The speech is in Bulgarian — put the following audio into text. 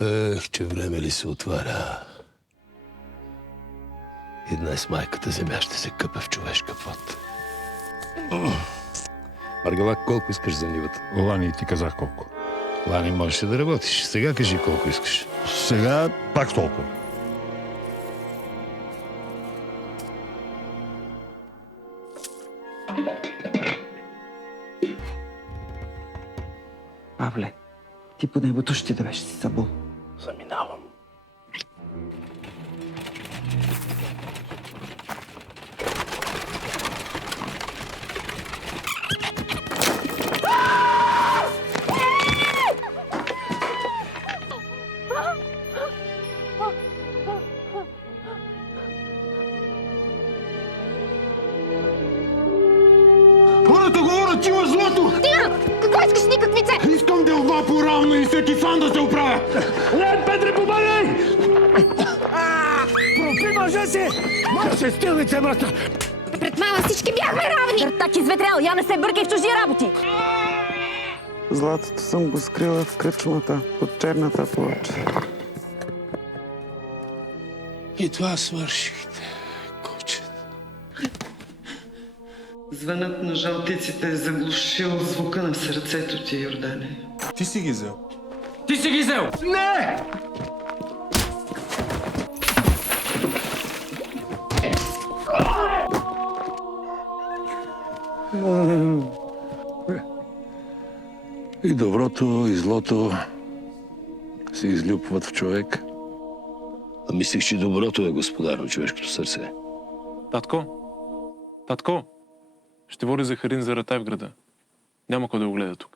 Ех, че време ли се отваря. И днес майката земя ще се къпе в човешка пот. Маргалак, колко искаш за нивата? Лани, ти казах колко. Лани, можеш да работиш. Сега кажи колко искаш. Сега пак толкова. Павле, ти по небото ще да беше си събул. Заминавам. Хората говорят, че има злато! Стига! Какво искаш, никаквице? Искам делба по-равно и всеки сам да се оправя! Не, Петре, помагай! Профи, мъжа си! Марше, стилница, мръсна! Пред мама всички бяхме равни! Търтак изветрял, я не се бъркай в чужди работи! Златото съм го скрила в кръчмата, под черната плоча. И това свършихте, кучета. Звънът на жълтиците е заглушил звука на сърцето ти, Йордане. Ти си ги взел. Ти си ги взел! Не! И доброто, и злото се излюпват в човек. А мислих, че доброто е господар на човешкото сърце. Татко, ще води Захарин за Ратай в града. Няма кой да го гледа тук.